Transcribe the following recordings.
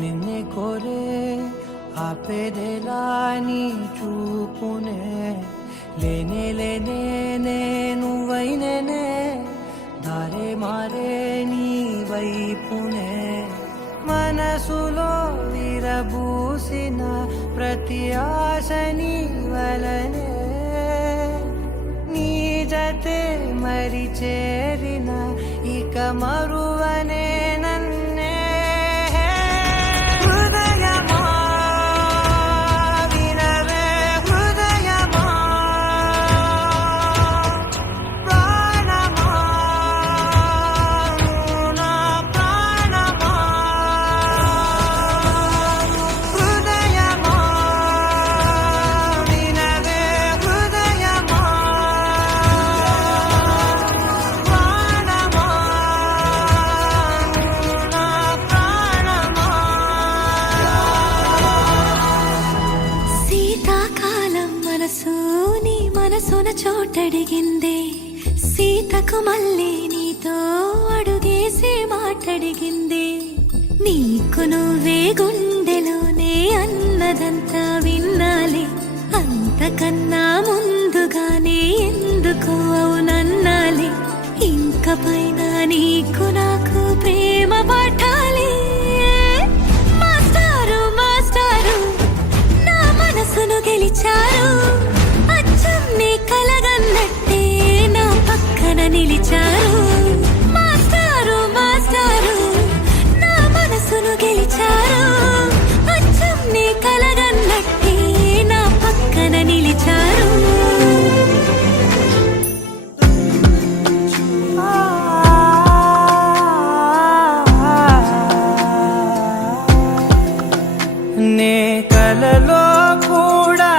నిన్నే కోరే ఆపేదెలా నీ చూపునే లేనే నువ్వైనే దారే మారే నీ వైపునే మనసులో విరబూసిన ప్రతి ఆశ నీ వలనే నీ జతే మరి చేరిన ఇక మరువనే నన్నే హృదయమా వినవే హృదయమా ప్రాణమా నా ప్రాణమా హృదయమా వినవే హృదయమా ప్రాణమా నా ప్రాణమా. శీతాకాలం మనసు నీ మనసున చోటడిగిందే సీతకు మళ్ళీ నీతో అడుగేసి మాటడిగిందే నీకు నువ్వే గుండెలోనే అన్నదంతా విన్నాలే అంతకన్నా ముందుగానే ఎందుకు అవునన్నాలే ఇంక పైన నీకు నాకు ప్రేమ పాఠాలే మాస్టారు మాస్టారు నా మనసును గెలిచారు అచ్చం నీ కలగన్నట్టే నా పక్కన నిలిచారు మాస్టారు మాస్టారు నా మనసును గెలిచారు అచ్చం నీ కలగన్నట్టే నా పక్కన నిలిచారు నే కలలో కూడా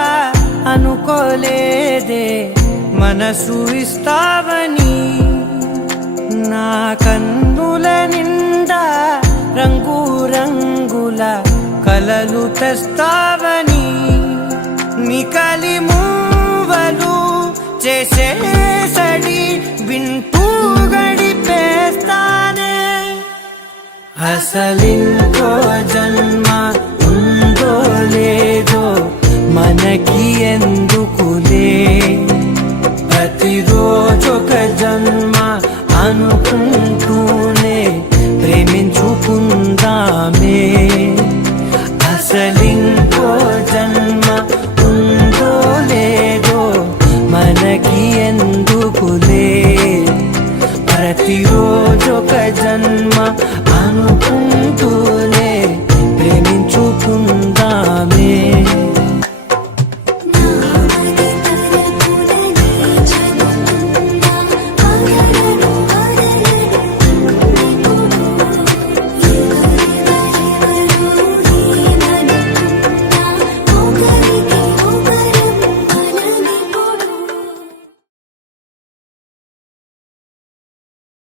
అనుకోలేదే మనసు ఇస్తావని నా కన్నుల నిండా రంగు రంగుల కలలు తెస్తావని నికలి మూవలు చేసేసడి వింటూ గడిపేస్తానే అసలింకో జన్మ ఉందో లేదో మనకి ఎందుకులే ప్రతిరోజొక జన్మ అనుకుంటూనే ప్రేమించుకుందామే అసలింకో జన్మ ఉందో లేదో మనకి ఎందుకులే ప్రతిరోజు